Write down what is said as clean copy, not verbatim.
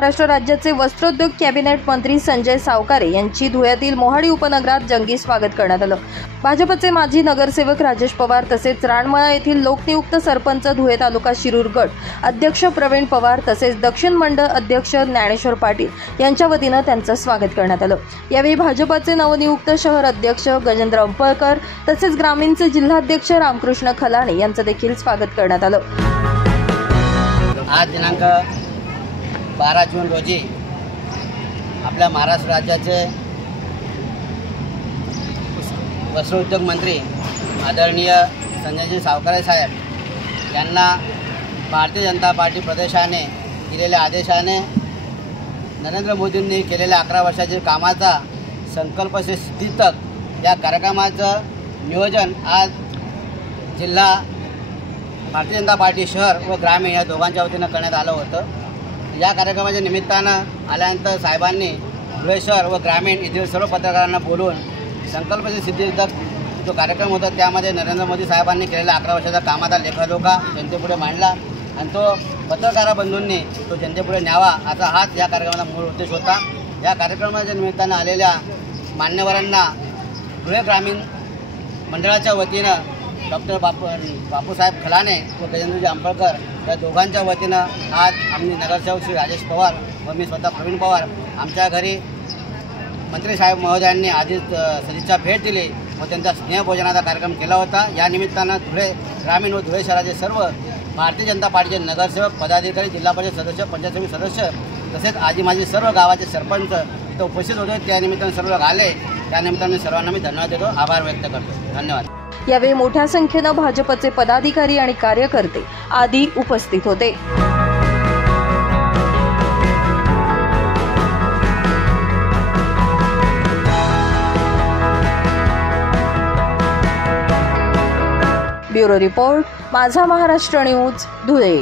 महाराष्ट्र राज्याचे वस्त्रोद्योग कॅबिनेट मंत्री संजय सावकारे यांची धुळ्यातील मोहाडी उपनगरात जंगी स्वागत करण्यात आलं। भाजपचे माजी नगरसेवक राजेश पवार तसेच रानमळा येथील लोकनियुक्त सरपंच धुळे तालुका शिरूर गट अध्यक्ष प्रवीण पवार तसेच दक्षिण मंडळ अध्यक्ष ज्ञानेश्वर पाटील यांच्या वतीने त्यांचं स्वागत करण्यात आलं। यावेळी भाजपचे नवनियुक्त शहर अध्यक्ष गजेंद्र अंपळकर तसेच ग्रामीणचे जिल्हाध्यक्ष रामकृष्ण खलाणे यांचं देखील स्वागत करण्यात आलं। आज दिनांक 12 जून रोजी आपल्या महाराष्ट्र राज्याचे वस्त्रोद्योग मंत्री आदरणीय संजयजी सावकारे साहेब यांना भारतीय जनता पार्टी प्रदेशाने दिलेल्या आदेशाने नरेंद्र मोदींनी केलेल्या 11 वर्षाच्या कामाचा संकल्प से सिद्धी तक या कार्यक्रमाचं नियोजन आज जिल्हा भारतीय जनता पार्टी शहर व ग्रामीण या दोघांच्या वतीनं करण्यात आलं होतं। या कार्यक्रमाच्या निमित्तानं आल्यानंतर साहेबांनी धुळे शहर व ग्रामीण येथील सर्व पत्रकारांना बोलून संकल्प से सिद्धी तक जो कार्यक्रम होता त्यामध्ये नरेंद्र मोदी साहेबांनी केलेल्या 11 वर्षाचा कामाचा लेखाजोखा जनतेपुढे मांडला आणि तो पत्रकार बंधूंनी तो जनतेपुढे न्यावा असा हाच या कार्यक्रमाचा मूळ उद्देश होता। या कार्यक्रमाच्या निमित्तानं आलेल्या मान्यवरांना धुळे ग्रामीण मंडळाच्या वतीनं डॉक्टर बापूसाहेब खलाणे व गजेंद्रजी अंपळकर या दोघांच्या वतीनं आज आम्ही नगरसेवक श्री राजेश पवार व मी स्वतः प्रवीण पवार आमच्या घरी मंत्री साहेब महोदयांनी आधीच सदिच्छा भेट दिली व त्यांचा स्नेहभोजनाचा कार्यक्रम केला होता। या निमित्तानं धुळे ग्रामीण व धुळे शहराचे सर्व भारतीय जनता पार्टीचे नगरसेवक पदाधिकारी जिल्हा परिषद सदस्य पंचायत समिती सदस्य तसेच आजी माजी सर्व गावाचे सरपंच इथं उपस्थित होते। त्या निमित्तानं सर्व आले त्या निमित्तानं सर्वांना मी धन्यवाद देतो, आभार व्यक्त करतो। धन्यवाद। यावेळी मोठ्या संख्येने भाजपचे पदाधिकारी आणि कार्यकर्ते आदी उपस्थित होते। ब्युरो रिपोर्ट, माझा महाराष्ट्र न्यूज, धुळे।